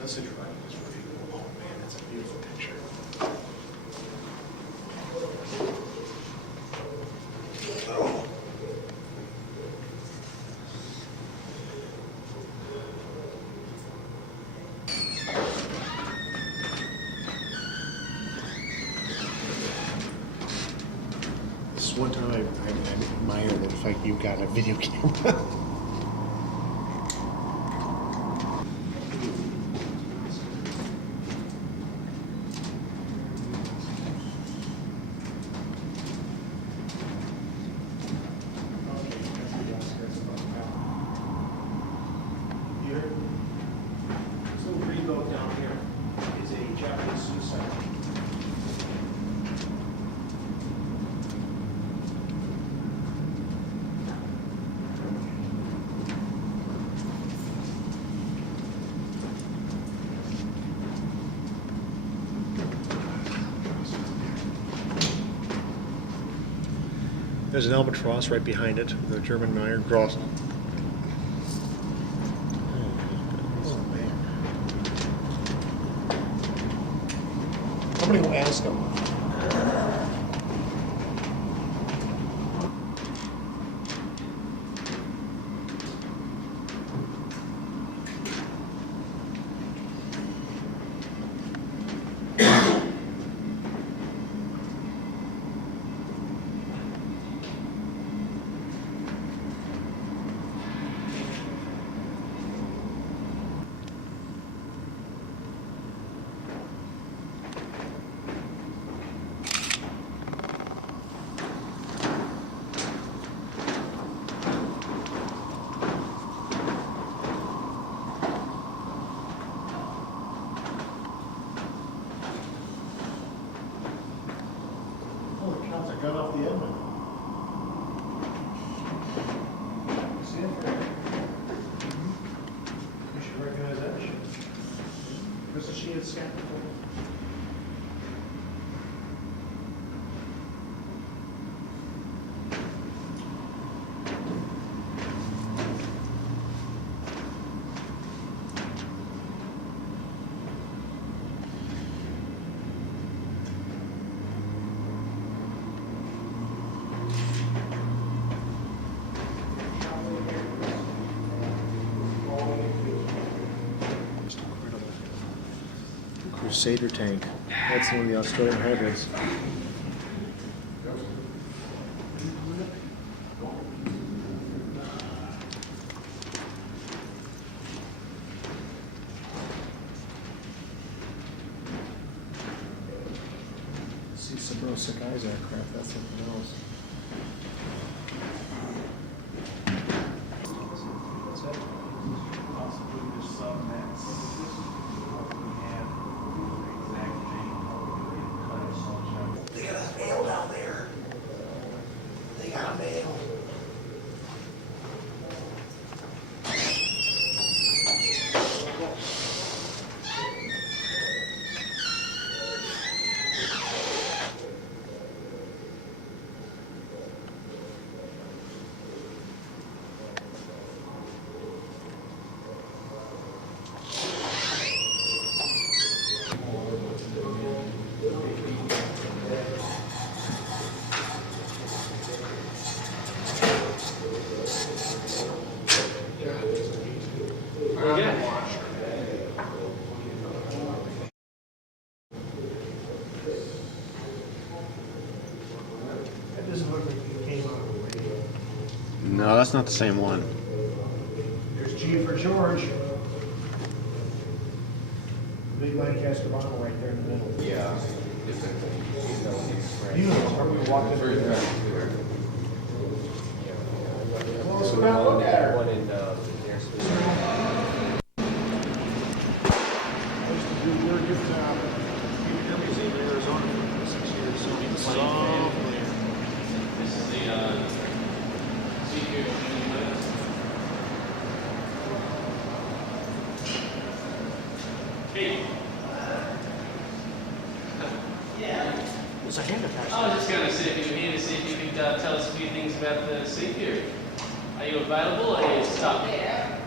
That's a drawing. It's really cool. Oh man, that's a beautiful picture. Oh. This is one time I admire the fact you got a video camera. There's an albatross right behind it, the German iron cross. Oh man. Somebody will ask him. Got off the Edmund. See it? You should recognize that shit. Wasn't she at Scandal? Crusader tank. That's one of the Australian hybrids. See some Sakai's aircraft, that's something else. What's that? Possibly just some that's they got a male down there. They got a male. No, that's not the same one. There's G for George. Big Lancaster model right there in the middle. Yeah. Beautiful. We walked in through there. Well, so now look at her. One in the airspace. I used to do your gift museum in Arizona for 6 years. So this is the CQ. Hey. It's a hand attachment. I was just going to see if you were here to see if you could tell us a few things about the CQ. Are you available or are you stuck? Yeah.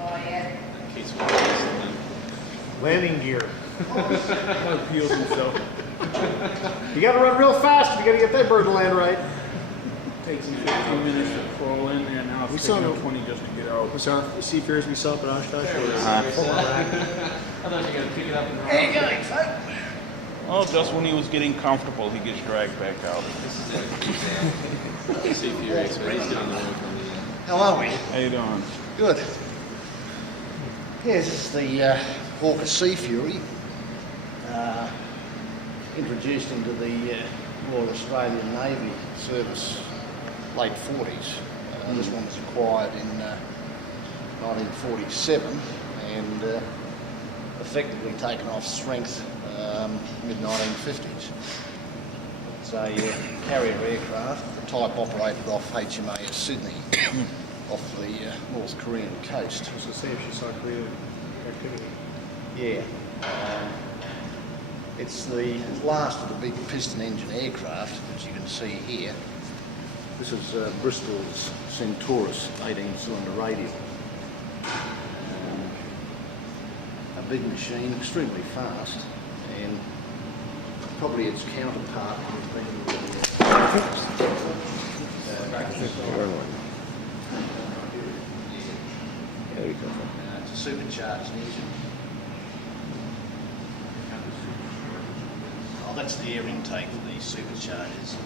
Oh, yeah. keeps me. Landing gear. Peels himself. You gotta run real fast if you gotta get that bird to land right. Takes him 15 minutes to crawl in, and now We it's saw taking him no- 20 just to get out. Was our seafarers we saw up at Oshkosh? I thought you were going to pick it up and run. Well, just when he was getting comfortable, he gets dragged back out. This is it. CPU expert. He's doing the work on the... How are we? How you doing? Good. Yes, this is the Hawker Sea Fury, introduced into the Royal Australian Navy service late 40s. This one was acquired in 1947 and effectively taken off strength mid-1950s. It's a carrier aircraft, the type operated off HMAS Sydney, off the North Korean coast. I was gonna say if she saw Korean activity. Yeah. It's the last of the big piston engine aircraft, as you can see here. This is Bristol's Centaurus 18-cylinder radial. A big machine, extremely fast, and probably its counterpart would be it's a supercharged engine. Oh, that's the air intake for these superchargers.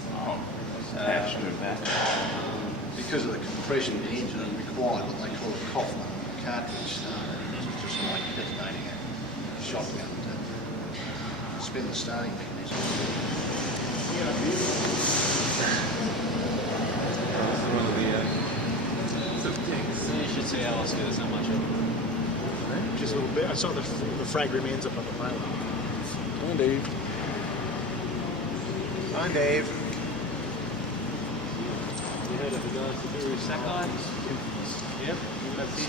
Because of the compression of the engine, it required what they call a Kaufman cartridge starter. It's just like detonating a shotgun to spin the starting mechanism. You should see Alice get so much of it. Just a little bit. I saw the frag remains up on the pylon. Come on, Dave. Hi, Dave. You heard of the guys that do Sakai? Yep. That's it.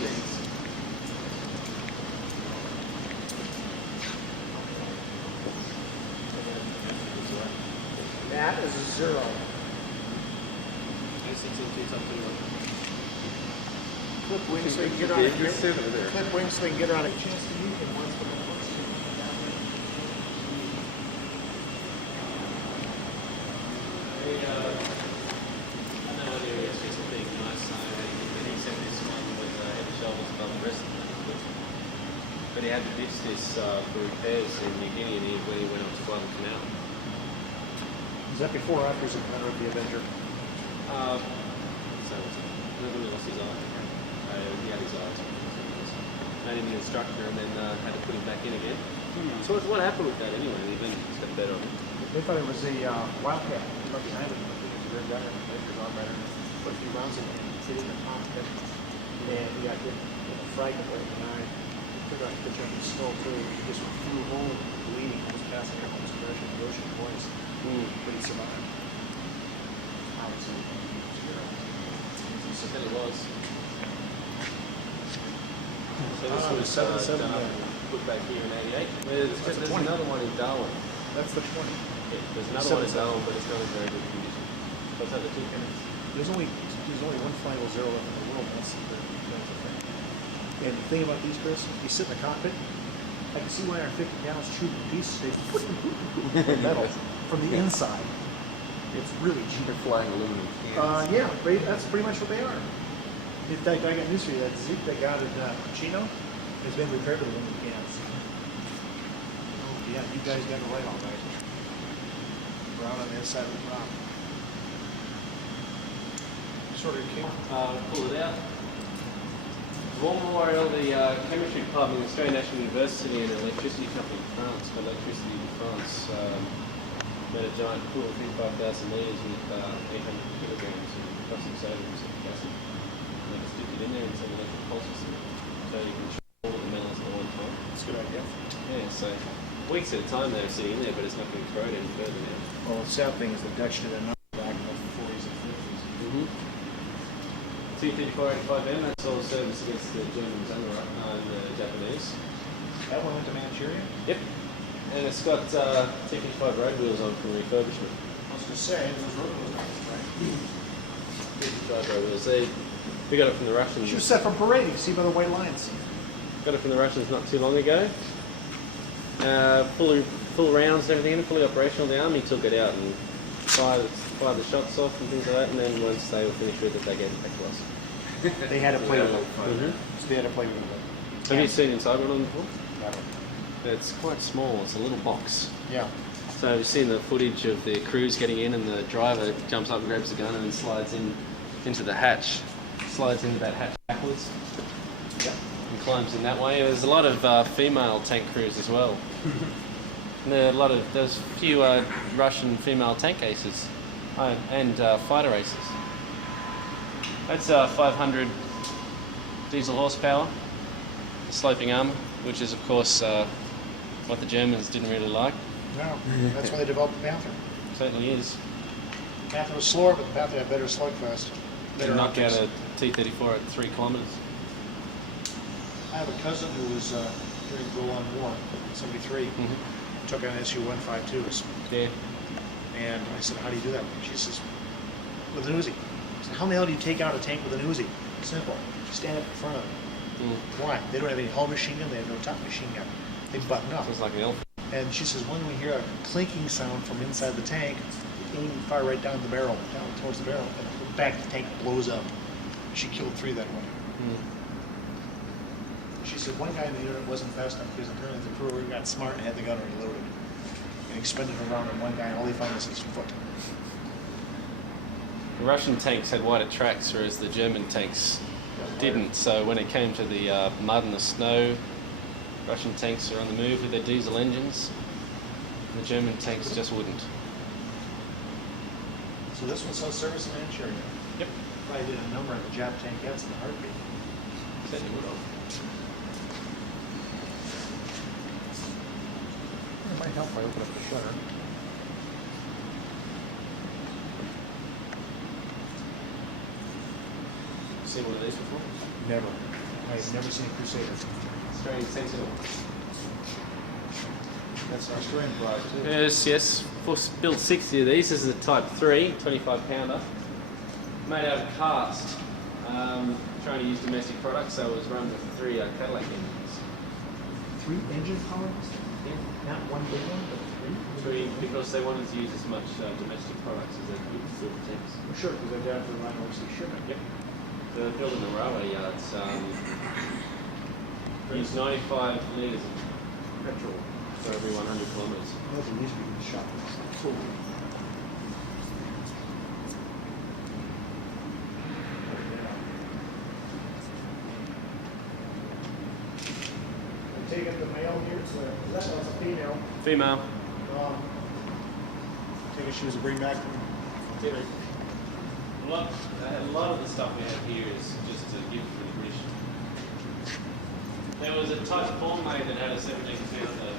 That is a 0. Clip wings so you can get on it. Clip wings so you can get on it. Chance to meet him once. I know what area it's just a big nice and he said this one was head and shoulders above the rest of them. But he had to ditch this for repairs in New Guinea when he went on to Guadalcanal. Is that before or after the Commander of the Avenger? So when he lost his eye. He had his eye. Made him the instructor and then had to put him back in again. So what happened with that anyway? The Avenger just got better on it. They thought it was a Wildcat. Right behind it. Because the red guy had the Avengers on better. Put a few rounds in it. Hit it in the cockpit. And he got hit with a fragment right in the eye. Took out the jump skull too. He just flew home bleeding. He was passing out on his commercial the ocean twice. But he survived. Obviously. So then it was. So this was 7-7, done up yeah. and put back here in '88. There's 20. another one in Darwin. That's the 20. Yeah, there's another one in 7-7. Darwin, but it's not in very good condition. What's that, the two cannons? There's only one final 0 left in the world. That's the thing. And the thing about these, Chris, you sit in the cockpit. I can see why our 50 gallons tube piece they metal from the inside. It's really cheap. They're flying aluminum cans. Yeah, that's pretty much what they are. In fact, I got news for you. That Zeke they got at Chino has been repaired with aluminum cans. Oh, yeah, you guys got it right all right. Brown on the inside of the prop. Sort of king. Pull it out. War Memorial, the chemistry department of Australian National University and an electricity company in France, for electricity in France, made a giant pool of 55,000 litres with 800 kilograms of caustic soda and sulfuric acid. And they just stick it in there and send electric pulses in it. So you can shoot all the melons at one time. That's a good idea. Yeah, so weeks at a time they were sitting in there, but it's not going to throw it any further now. Well, the sad thing is the Dutch did another back in the 40s and 50s. T-35M, that's all service against the Germans and the Japanese. That one went to Manchuria? Yep. And it's got T-55 road wheels on from refurbishment. I was going to say, those road wheels, right? T-55 road wheels. We got it from the Russians. She was set for parading, see by the white lines. Got it from the Russians not too long ago. Full rounds and everything, fully operational. The army took it out and fired the shots off and things like that, and then once they were finished with it, they gave it back to us. They had to play with it. Mm-hmm. So they had to play with it. Have you seen inside one of them before? Never. It's quite small. It's a little box. Yeah. So you've seen the footage of the crews getting in, and the driver jumps up and grabs the gun and then slides into the hatch. Slides into that hatch backwards. Yep. And climbs in that way. There's a lot of female tank crews as well. And there's a few Russian female tank aces and fighter aces. That's 500 diesel horsepower, the sloping arm, which is of course what the Germans didn't really like. No, that's why they developed the Panther. Certainly is. The Panther was slower, but the Panther had better slugfest. They knock out a T-34 at 3 kilometers. I have a cousin who was during the Golan War, 73, took an Su-152s. Yeah. And I said, how do you do that? She says, with an Uzi. I said, how in the hell do you take out a tank with an Uzi? Simple. You stand up in front of it. Why? They don't have any hull machine gun, they have no top machine gun. They button up. It's like an elf. And she says, when we hear a clinking sound from inside the tank, aim and fire right down the barrel, down towards the barrel, and the back of the tank blows up. She killed 3 that winter. She said one guy in the unit wasn't fast enough because apparently the crew got smart and had the gun reloaded. And expended a round on one guy, and all he found was his foot. The Russian tanks had wider tracks, whereas the German tanks didn't. So when it came to the mud and the snow, Russian tanks are on the move with their diesel engines. The German tanks just wouldn't. So this one sells service in Manchuria. Yep. If I did a number on the Jap tankettes in the heartbeat. Certainly would have. It might help if I open up the shutter. Seen one of these before? Never. I've never seen a Crusader. Australian Sentinel. That's an Australian product too. Yes. Built 60 of these. This is a Type 3, 25 pounder. Made out of cast. Trying to use domestic products, so it was run with 3 Cadillac engines. 3 engine powers? Yeah. Not one big one, but 3? 3 because they wanted to use as much domestic products as they could for the tanks. Well, sure, because they're down for the line overseas shipment. Yep. They're building the railway yards. Use 95 litres of petrol for every 100 kilometres. Well, they used to be in the shop. Cool. Take it the male here, so that was a female. Female. Take it she was a bring back from dinner. A lot of the stuff we have here is just to give for the British. There was a Type 4 made that had a 17-pounder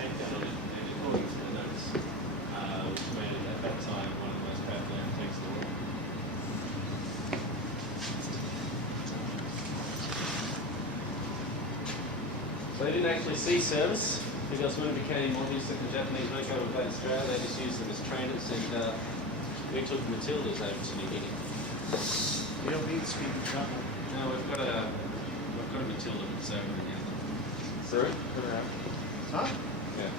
tank down on it, and according to the notes, which made it at that time one of the most powerful tanks in the world. So they didn't actually see service because when it became obvious that the Japanese weren't going to invade Australia, they just used them as trainers, and we took the Matildas over to New Guinea. You don't need speed control. No, we've got a Matilda that's over in the Through? Huh? Yeah.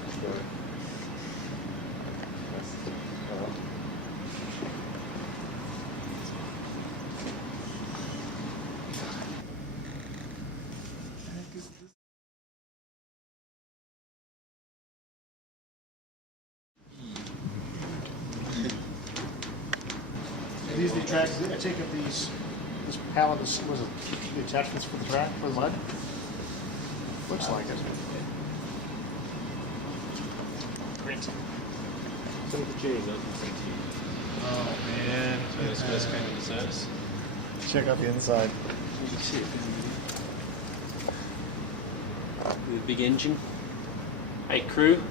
Are these the tracks? I take it this pallet was it the attachments for the track for the mud? Looks like it. Great. Oh man. So this first came into service. Check out the inside. You can see it. The big engine. 8 crew.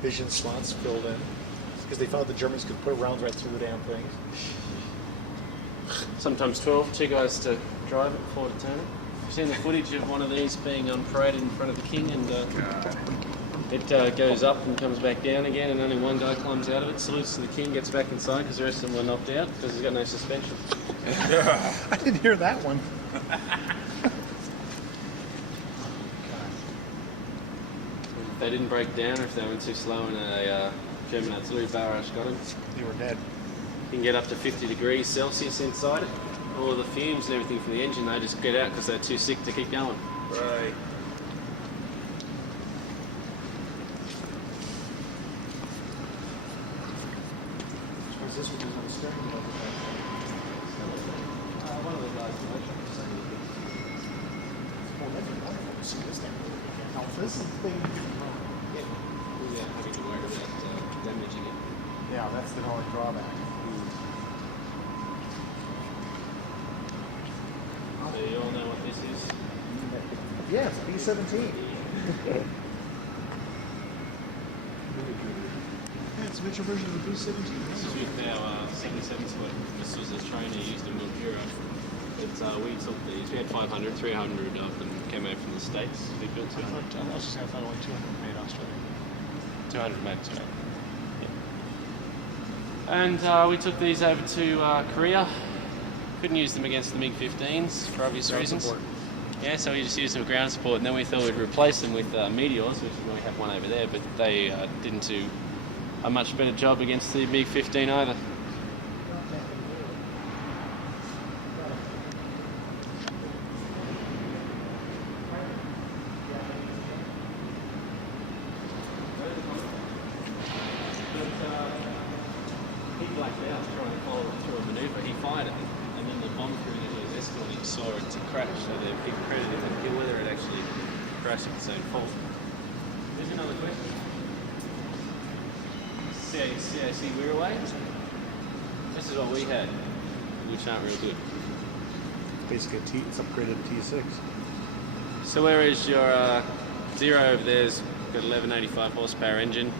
Vision slots filled in. Because they found the Germans could put rounds right through the damn thing. Sometimes 12, 2 guys to drive it, 4 to turn it. You've seen the footage of one of these being on parade in front of the king, and it goes up and comes back down again, and only one guy climbs out of it, salutes to the king, gets back inside because the rest of them were knocked out because he's got no suspension. I didn't hear that one. they didn't break down or if they went too slow and a German artillery barrage got them. You were dead. You can get up to 50 degrees Celsius inside it. All the fumes and everything from the engine, they just get out because they're too sick to keep going. Right. Was this one on the steering wheel? One of the guys in the workshop was saying Oh, that'd be wonderful to see this thing. Now, if this thing didn't run, yeah, having to worry about damaging it. yeah, that's the only drawback. So you all know what this is? Yeah, it's a B-17. Yeah, it's a miniature version of the B-17. This is with our 77 split. This was a trainer used in Mildura. We took these. We had 500, 300 of them came out from the States. We built 200. I was just saying, I thought only 200 made Australia. 200 made Australia. Yeah. And we took these over to Korea. Couldn't use them against the MiG-15s for obvious reasons. Support. Yeah, so we just used them for ground support, and then we thought we'd replace them with Meteors, which is where we have one over there, but they didn't do a much better job against the MiG-15 either. He blacked out trying to follow it through a manoeuvre. He fired it, and then the bomb crew that was escorting saw it to crash, so they credited him with whether it actually crashed at its own fault. There's another question. CAC wear away. This is what we had, which aren't real good. Basically, it's upgraded to T6. So whereas your Zero over there's got 1185 horsepower engine,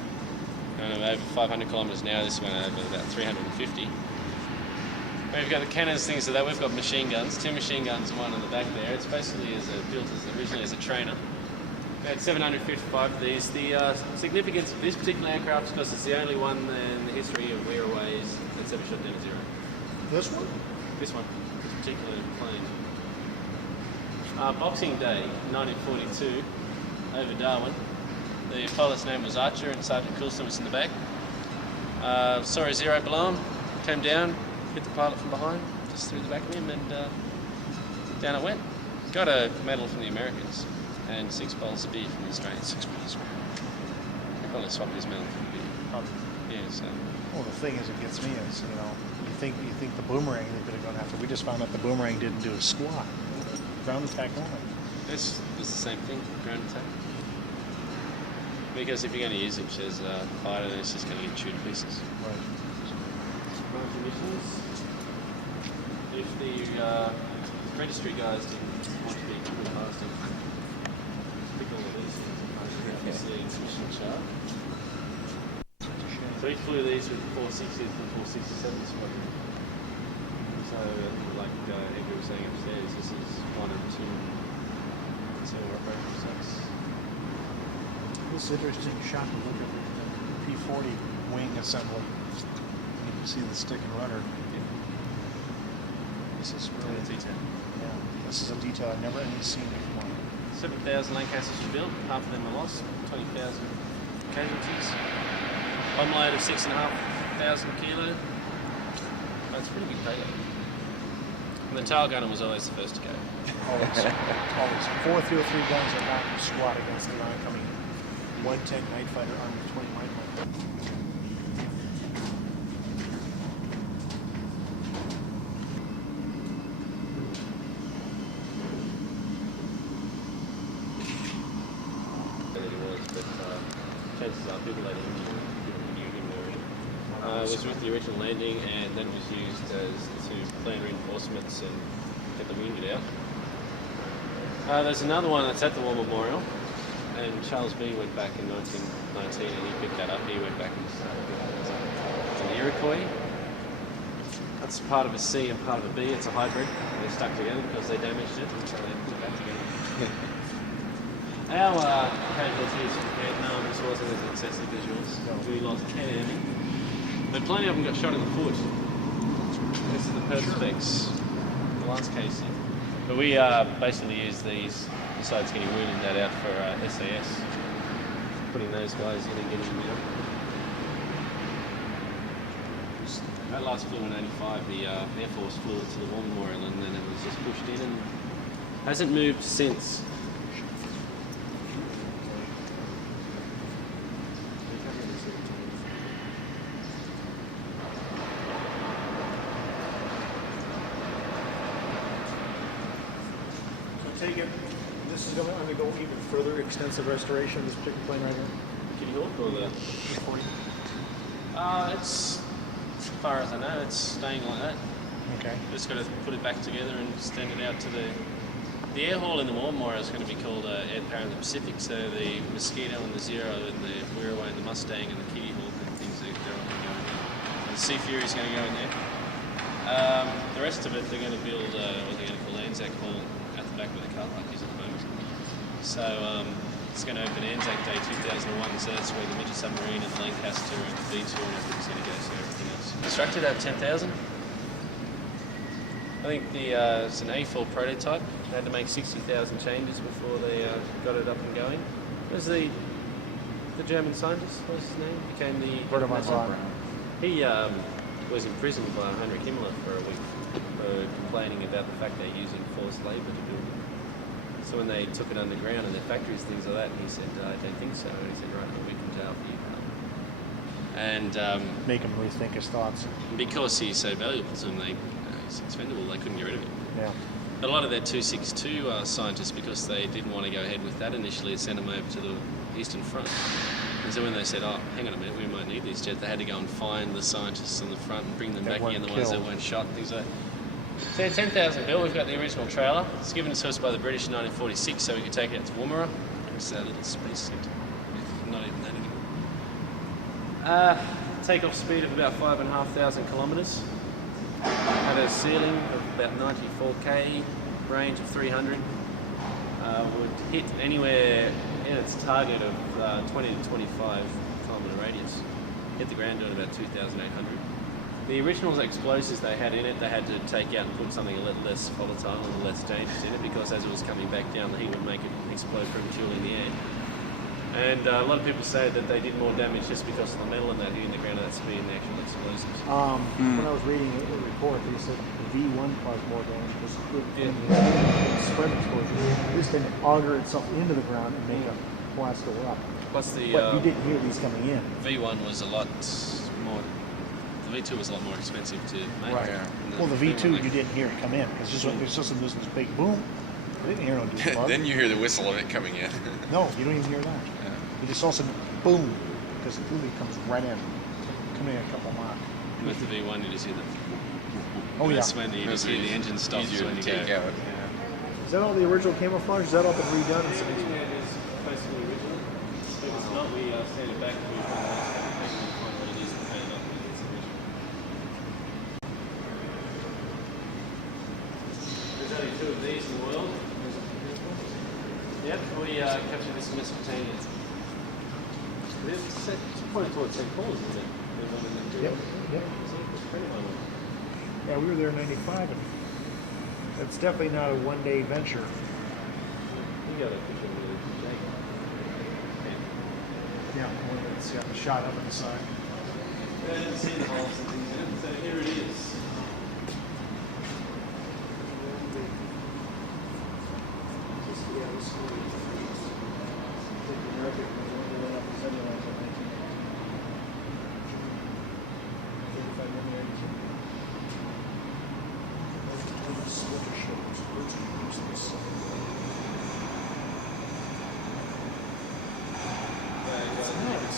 going over 500 kilometers an hour. This went over about 350. We've got the cannons, things like that. We've got machine guns, 2 machine guns and one on the back there. It's basically built originally as a trainer. We had 755 of these. The significance of this particular aircraft is because it's the only one in the history of wearaways that's ever shot down a Zero. This one? This one, this particular plane. Boxing Day, 1942, over Darwin. The pilot's name was Archer and Sergeant Coulson was in the back. Saw a Zero below him, came down, hit the pilot from behind, just through the back of him, and down it went. Got a medal from the Americans and 6 bottles of beer from the Australians. 6 bottles of beer. They probably swapped his medal for the beer. Yeah, so. Well, the thing is, it gets me is, you think the boomerang they could have gone after. We just found out the boomerang didn't do a squat. Ground attack only. This was the same thing, ground attack. Because if you're going to use it as a fighter, then it's just going to get chewed to pieces. Right. Run conditions. If the registry guys didn't want to be too fast, pick all of these things. Obviously, it's mission chart. So we flew these with 460s and 467s working. So, like Edgar was saying upstairs, this is 1 and 2 operating sets. This is interesting shot to look at the P-40 wing assembly. You can see the stick and rudder. This is really detail. Yeah, this is a detail I've never even seen before. 7,000 Lancasters were built, half of them were lost, 20,000 casualties. Bomb load of 6,500 kilo. That's a pretty big payload. And the tail gunner was always the first to go. Always. 4 303 guns are not squat against the oncoming 110 night fighter armed with 20 mine weapons. Chances are people later knew him already. It was with the original landing, and then it was used to plan reinforcements and get the wounded out. There's another one that's at the War Memorial, and Charles B went back in 1919 and he picked that up. He went back and started it. The Iroquois. That's part of a C and part of a B. It's a hybrid. They're stuck together because they damaged it, and so they put it back together. Our casualties in Vietnam just wasn't as excessive as yours. We lost 10 airmen, but plenty of them got shot in the foot. This is the Perspex, the lance casing. But we basically used these, besides getting wounded, that out for SAS. putting those guys in and getting them out. That last flew in '85, the Air Force flew it to the War Memorial, and then it was just pushed in and hasn't moved since. Take it, this is going to undergo even further extensive restoration, this particular plane right here? Kitty Hawk or the E-40? It's, as far as I know, it's staying like that. Okay. Just got to put it back together and extend it out to the air hall in the War Memorial is going to be called Air Power in the Pacific. So the Mosquito and the Zero and the Wirraway and the Mustang and the Kitty Hawk and things they're all going to go in there. And the Sea Fury is going to go in there. The rest of it they're going to build what they're going to call Anzac Hall at the back where the car park is at the moment. So it's going to open Anzac Day 2001, so that's where the Midget Submarine and the Lancaster and the V2 and everything's going to go, so everything else. Constructed at 10,000. I think it's an A4 prototype. They had to make 60,000 changes before they got it up and going. It was the German scientist, what was his name? Became the... Werner von Braun. He was imprisoned by Heinrich Himmler for a week for complaining about the fact they're using forced labour to build it. So when they took it underground in their factories, things like that, and he said, I don't think so. And he said, right, well, we can jail for you. And Make him rethink his thoughts. because he's so valuable to them, he's expendable, they couldn't get rid of him. Yeah. A lot of their 262 scientists, because they didn't want to go ahead with that initially, sent them over to the Eastern Front. And so when they said, oh, hang on a minute, we might need these jets, they had to go and find the scientists on the front and bring them That back again, the weren't ones that killed. weren't shot, things like that. So 10,000 built, we've got the original trailer. It's given to us by the British in 1946 so we could take it out to Woomera. It's that little space suit. Not even that anymore. Takeoff speed of about 5,500 kilometres. Had a ceiling of about 94k, range of 300. Would hit anywhere in its target of 20 to 25 kilometre radius. Hit the ground doing about 2,800. The original explosives they had in it, they had to take out and put something a little less volatile, a little less dangerous in it, because as it was coming back down, the heat would make it explode prematurely in the air. And a lot of people say that they did more damage just because of the metal and that hitting the ground at that speed and the actual explosives. When I was reading a report, they said the V1 caused more damage because Yeah. spread exposure. This didn't auger itself into the ground and make a blast go up. Plus the But you didn't hear these coming in. V1 was a lot more, the V2 was a lot more expensive to make. Right. And Well, the V2 they- you didn't hear it come in because it's just this big boom. You didn't hear no bug. Then you hear the whistle of it coming in. No, you don't even hear that. You just all of a sudden boom because the movie comes right in, coming in a couple miles. With the V1 you just hear the... Oh yeah. That's when you just hear the engine stops Easier when to you take go. out. Is that all the original camouflage? Is that all been redone? Everything that is basically original. If it's not, we send it back to you for the last packaging and find what it is to paint it up and it's original. There's only 2 of these in the world. Yep, we captured this in Mesopotamia. It's pointed towards St. Paul's, isn't it? Yep. Yep. It's pretty well. Yeah, we were there in '95, and that's definitely not a one-day venture. You got a picture of the Jake. Yeah, one that's got the shot up on the side. I didn't see the holes and things in it, so here it is.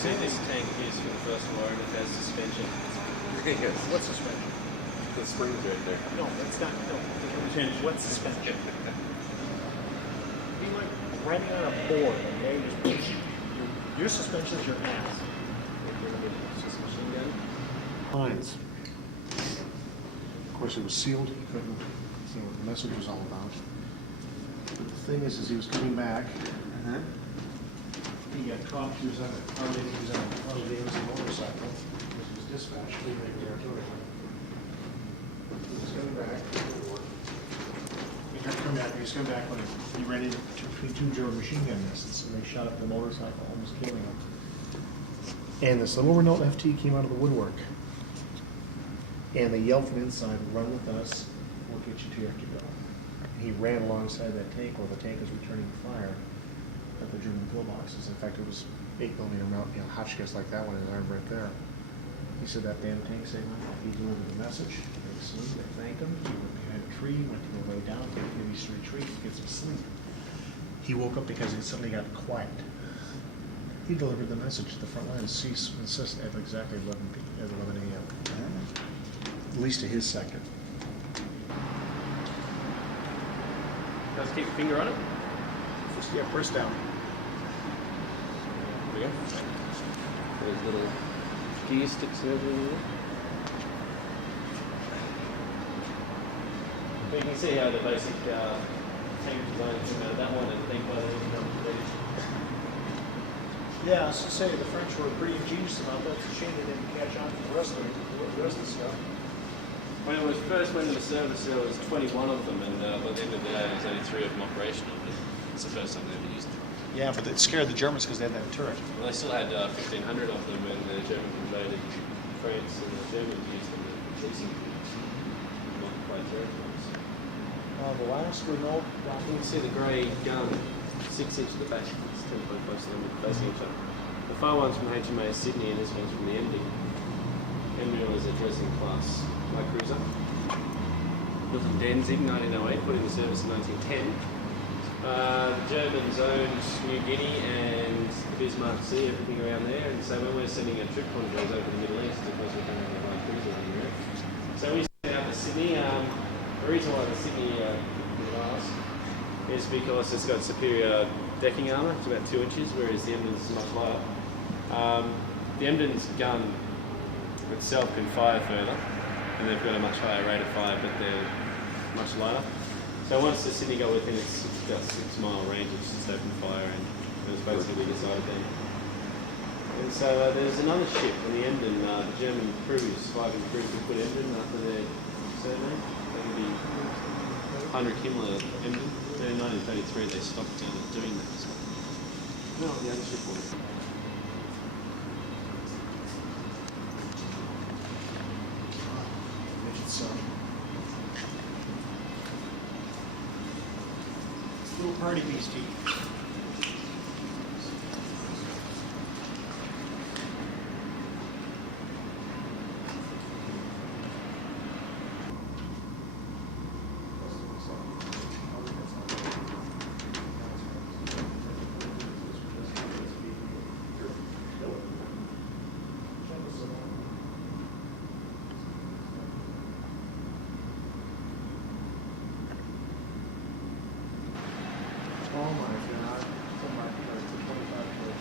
See this tank used for the first war and it has suspension. Yes. What's suspension? The springs right there. No, that's not. No. What's suspension? Be like riding on a board, okay? Your suspension is your ass. Lines. Of course, it was sealed. He couldn't see what the message was all about. But the thing is he was coming back. He got caught. He was on a Harley Davidson motorcycle. This was dispatched. He was coming back. He kept coming coming back. He was coming back when he ran into between two German machine gun nests, and they shot up the motorcycle, almost killing him. And this little Renault FT came out of the woodwork, and they yelled from inside, "Run with us, we'll get you to where you have to go." He ran alongside that tank while the tank was returning fire at the German pillboxes. In fact, it was 8mm round, Hotchkiss like that one in his arm right there. He said that damn tank saved my life. He delivered the message. They saluted, they thanked him. He went behind a tree, went to go lay down, take a heavy retreat, get some sleep. He woke up because it suddenly got quiet. He delivered the message to the front line, cease and desist at exactly 11 a.m. At least to his sector. Just keep your finger on it. First down. There we go. There's little gear sticks and everything there. But you can see how the basic tank design came out of that one, and think by the Yeah, I was gonna say the French were pretty ingenious about that. It's a shame they didn't catch on to the rest of the stuff. When it was first went into service, there was 21 of them, and by the end of the day, there's only 3 of them operational. It's the first time they ever used them. Yeah, but it scared the Germans because they had that turret. Well, they still had 1,500 of them when the Germans invaded France, and the Germans used them in policing occupied territories. The last Renault. You can see the grey gun, 6 inch at the back. It's 10 point close to them, facing each other. The far one's from HMA Sydney, and this one's from the MD. MD was a dressing class light cruiser. Built in Danzig, 1908, put into service in 1910. The Germans owned New Guinea and the Bismarck Sea, everything around there, and so when we're sending a trip convoys over the Middle East, of course we don't have a light cruiser anywhere. So we sent out to Sydney. The reason why the Sydney class is because it's got superior decking armour, it's about 2 inches, whereas the Emden's is much lighter. The Emden's gun itself can fire further, and they've got a much higher rate of fire, but they're much lighter. So once the Sydney got within its about 6 mile range, it's just open fire, and it was basically decided then. And so there's another ship on the Emden, the German crews, 5 crews who put Emden after their surname. That would be Heinrich Himmler Emden. In 1933 they stopped doing that as well. No, the other ship was. Little party beastie. Oh my God. Oh my God. It's a 25 foot.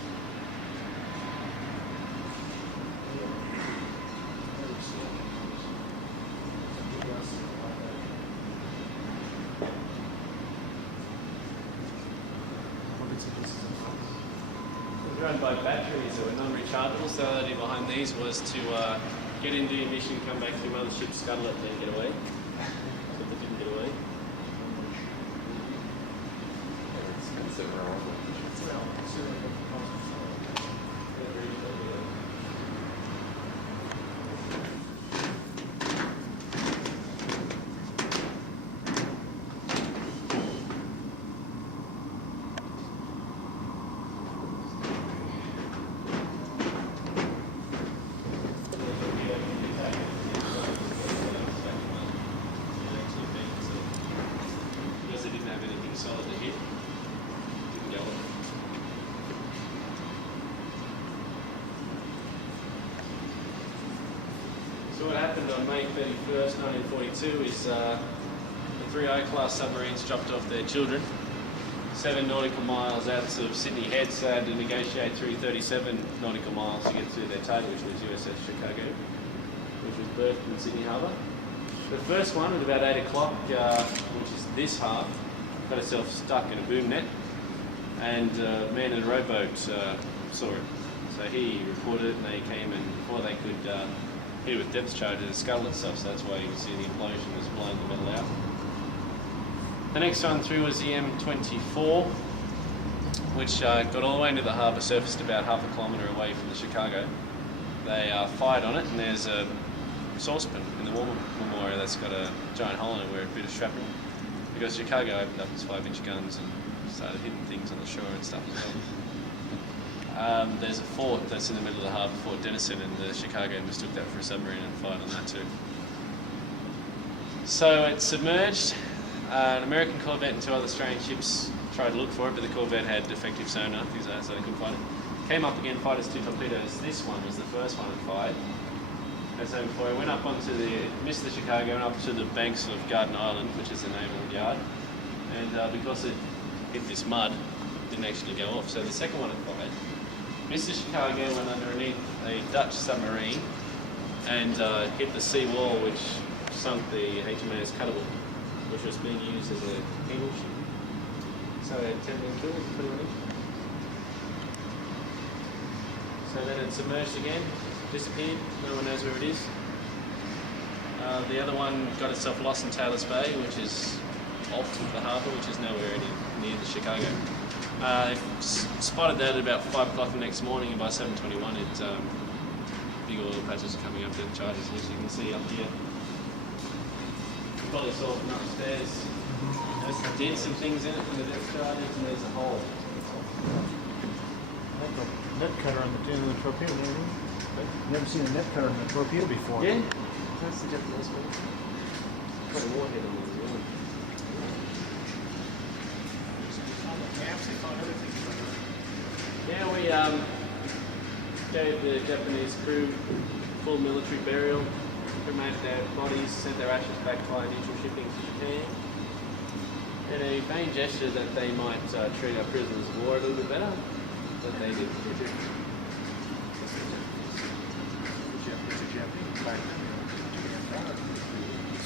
They're run by batteries that were non-rechargeable, so the idea behind these was to get into your mission, come back to your mothership, scuttle it, then get away. So they didn't get away. Because they didn't have anything solid to hit, didn't go on. So what happened on May 31st, 1942 is the 3 I-class submarines dropped off their children 7 nautical miles out of Sydney Head, so they had to negotiate through 37 nautical miles to get to their target, which was USS Chicago, which was berthed in Sydney Harbour. The first one at about 8 o'clock, which is this half, got itself stuck in a boom net, and a man in a rowboat saw it. So he reported it, and they came, and before they could hit it with depth charge, it scuttled itself, so that's why you can see the implosion was blowing the metal out. The next one through was the M24, which got all the way into the harbour, surfaced about half a kilometre away from the Chicago. They fired on it, and there's a saucepan in the war memorial that's got a giant hole in it where a bit of shrapnel, because Chicago opened up its 5-inch guns and started hitting things on the shore and stuff as well. There's a fort that's in the middle of the harbour, Fort Denison, and the Chicago mistook that for a submarine and fired on that too. So it submerged. An American corvette and 2 other Australian ships tried to look for it, but the corvette had defective sonar, so they couldn't find it. Came up again, fired its 2 torpedoes. This one was the first one it fired. As I said before, it went up onto missed the Chicago, went up to the banks of Garden Island, which is the naval yard, and because it hit this mud, it didn't actually go off. So the second one it fired missed the Chicago, went underneath a Dutch submarine, and hit the sea wall, which sunk the HMAS Cuttable, which was being used as a cable ship. So it had 10 men killed, pretty much. So then it submerged again, disappeared, no one knows where it is. The other one got itself lost in Taylor's Bay, which is off the harbour, which is nowhere near the Chicago. Spotted that at about 5 o'clock the next morning, and by 7:21 big oil patches are coming up to the charges, which you can see up here. You probably saw from upstairs. There's some dents and things in it from the depth charges, and there's a hole. Net cutter on the end of the torpedo, maybe? Never seen a net cutter on the torpedo before. Yeah, that's the Japanese one. Quite a warhead on it as well. Yeah, we gave the Japanese crew full military burial, cremated their bodies, sent their ashes back via neutral shipping to Japan. In a vain gesture that they might treat our prisoners of war a little bit better, but they didn't.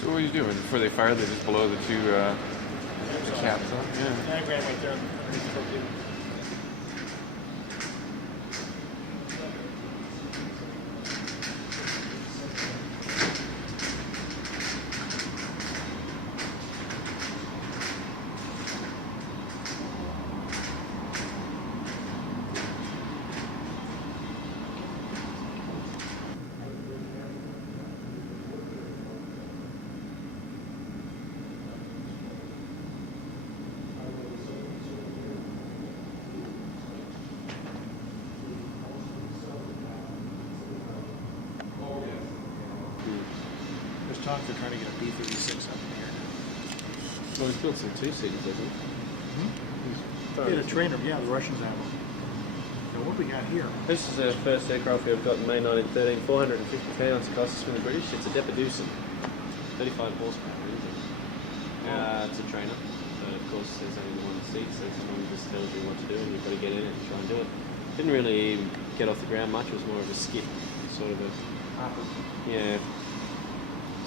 So what are you doing? Before they fire, they just blow the 2 caps up? Yeah. Diagram right there underneath the torpedo. There's talk they're trying to get a B-36 up in here. Well, he's built some 2-seaters, hasn't he? Yeah, the trainer, yeah, the Russians have them. Now what we got here? This is the first aircraft we've got in May 1913, 450 pounds, it costs us from the British. It's a Depedussin, 35 horsepower. It's a trainer, but of course there's only one seat, so someone just tells you what to do and you've got to get in it and try and do it. Didn't really get off the ground much, it was more of a skip, sort of a... Yeah.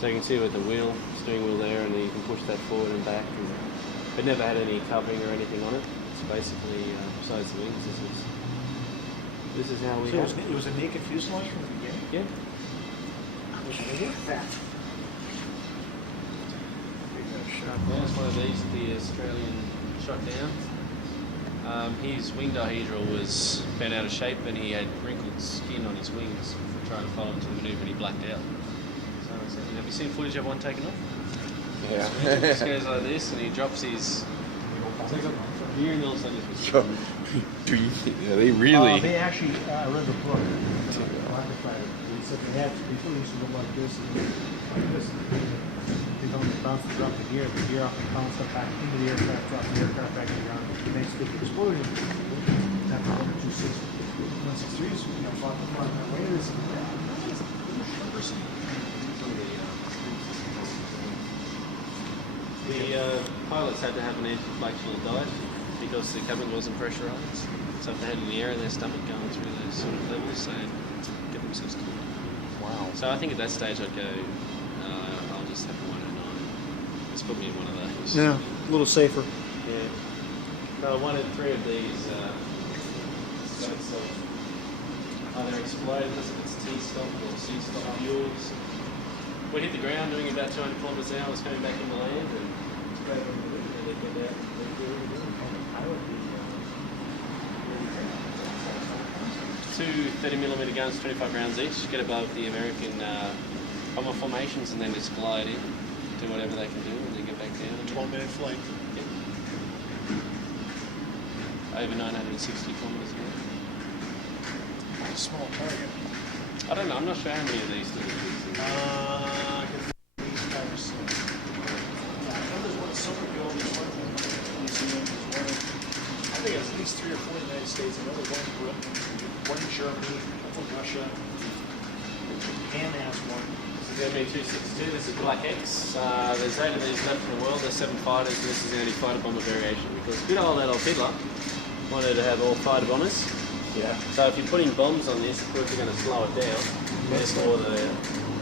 So you can see with the steering wheel there, and then you can push that forward and back. And it never had any covering or anything on it. It's basically, besides the wings, this is how we So have it was a naked fuselage from the beginning? Yeah. There's one of these that the Australian shot down. His wing dihedral was bent out of shape, and he had wrinkled skin on his wings for trying to follow into the manoeuvre, and he blacked out. So, have you seen footage of one taken off? Yeah. He just goes like this, and he drops his... It's like a gear and all of a sudden just... Yeah, they really... They actually, I read the book, rocket fighter. He said they had, before they used to go like this, and like this. They don't bounce and drop the gear off and bounce up back into the aircraft, drop the aircraft back to the ground. It makes the explosion. After 163s, you know, fought that way. The pilots had to have an anti-flagellal diet because the cabin wasn't pressurised. So if they had any air in their stomach going through those sort of levels, they'd get themselves killed. Wow. So I think at that stage I'd go, I'll just have the 109. Just put me in one of those. Yeah, a little safer. Yeah. No, 1 in 3 of these either exploded because of its T-stop or C-stop fuels. We hit the ground doing about 200 kilometres an hour, was coming back in the land and straight over the river. two 30mm guns, 25 rounds each, get above the American bomber formations, and then just glide in, do whatever they can do, and then get back down. 12-minute flight. Yep. Over 960 kilometers an hour. Small target. I don't know, I'm not sure how many of these do these things. I can think of 5 or 6. I know there's one in Somerville, there's one in Museum, there's one in, I think it's at least 3 or 4 in the United States. I know there's one in Britain, one in Germany, one in Russia. Japan has one. This is ME-262, this is Black X. There's 8 of these left in the world, there's 7 fighters, and this is the only fighter bomber variation, because good old Adolf Hitler wanted to have all fighter bombers. Yeah. So if you're putting bombs on this, of course you're going to slow it down. Therefore the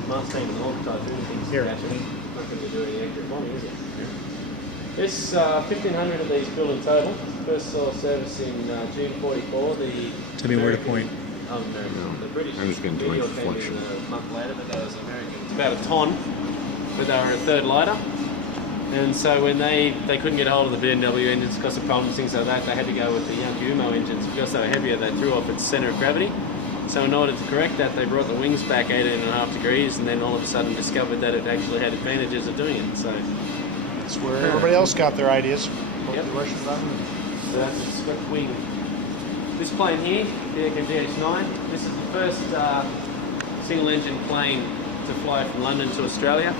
Mustang and Hawk type things Here. actually not going to do any accurate bombing, is it? There's 1,500 of these built in total. First saw service in June 44. Tell me where to point. The British I'm just getting too video much came in reflection. a month later, but that was American. It's about a ton, but they were a third lighter. And so when they couldn't get a hold of the BMW engines because of problems, things like that, they had to go with the Yankee Umo engines. Because they were heavier, they threw off its centre of gravity. So in order to correct that, they brought the wings back 18.5 degrees, and then all of a sudden discovered that it actually had advantages of doing it. So That's where everybody else got their ideas. Yep. The Russians got them. So that's a swept wing. This plane here, the Aircam DH-9, this is the first single-engine plane to fly from London to Australia.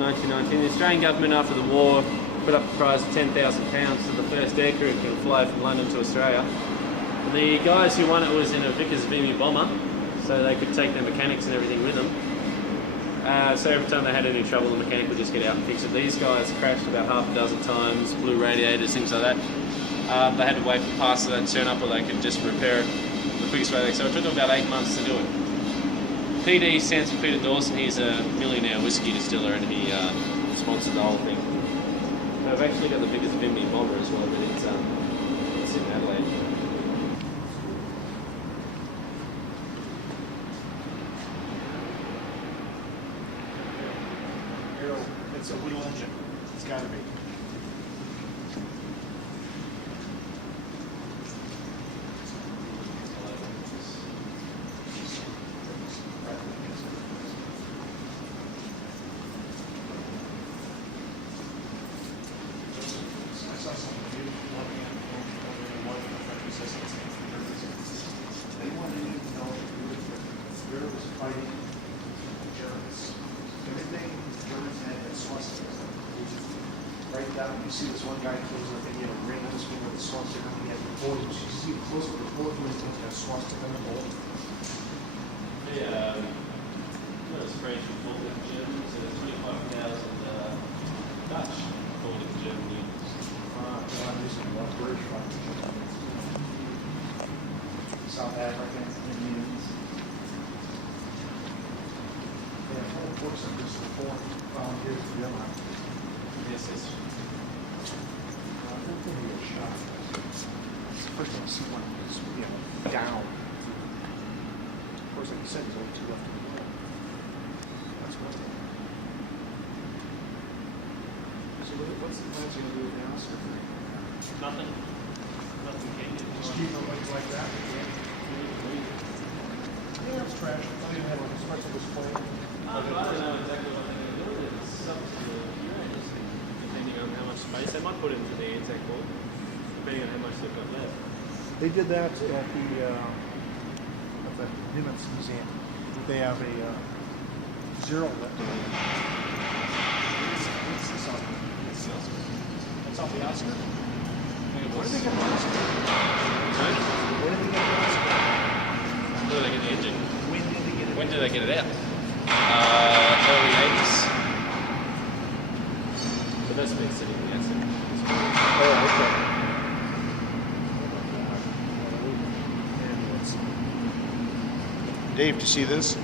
1919. The Australian government, after the war, put up a prize of £10,000 to the first aircrew who can fly from London to Australia. The guys who won it was in a Vickers Vimy bomber, so they could take their mechanics and everything with them. So every time they had any trouble, the mechanic would just get out and fix it. These guys crashed about half a dozen times, blew radiators, things like that. They had to wait for parts of that to turn up, or they could just repair it the quickest way. So it took them about 8 months to do it. PD stands for Peter Dawson. He's a millionaire whiskey distiller, and he sponsored the whole thing. I've actually got the biggest Vimy bomber as well, but it's in Adelaide. It's a Whittle engine. It's got to be. I saw something beautiful walking out one of the French resistance. They wanted to know where it was fighting the Germans. Everything the Germans had swastikas. Right down, you see this one guy closing up, and he had a ring on his finger with a swastika, and he had the bullet. You see the close up the bullet, he has a swastika on the bullet. Yeah, that's French and fought with the Germans, and there's 25,000 Dutch fought with the German units. British South African Indians. Yeah, whole books of this foreign volunteers to them. This is I think they get shot. It's the first time I see one that's, down. Of course, like you said, there's only 2 left in the world. That's one thing. So what's the plans you're going to do now, sir? nothing. Nothing can get Just keep them like that? Yeah, it's trash. I don't even have like parts of this plane. I don't know exactly what they're going to do with it. It's up to the curators, depending on how much space. They might put it into the Anzac Hall, depending on how much they've got left. They did that at the Nimitz Museum. They have a zero left. That's off the Oscar. Where did they get the Oscar? Where did they get the Oscar? Where do they get the engine? When did they get it? When did they get it out? Early 80s. But that's been sitting in the Anzac. Oh, okay. Dave, do you see this?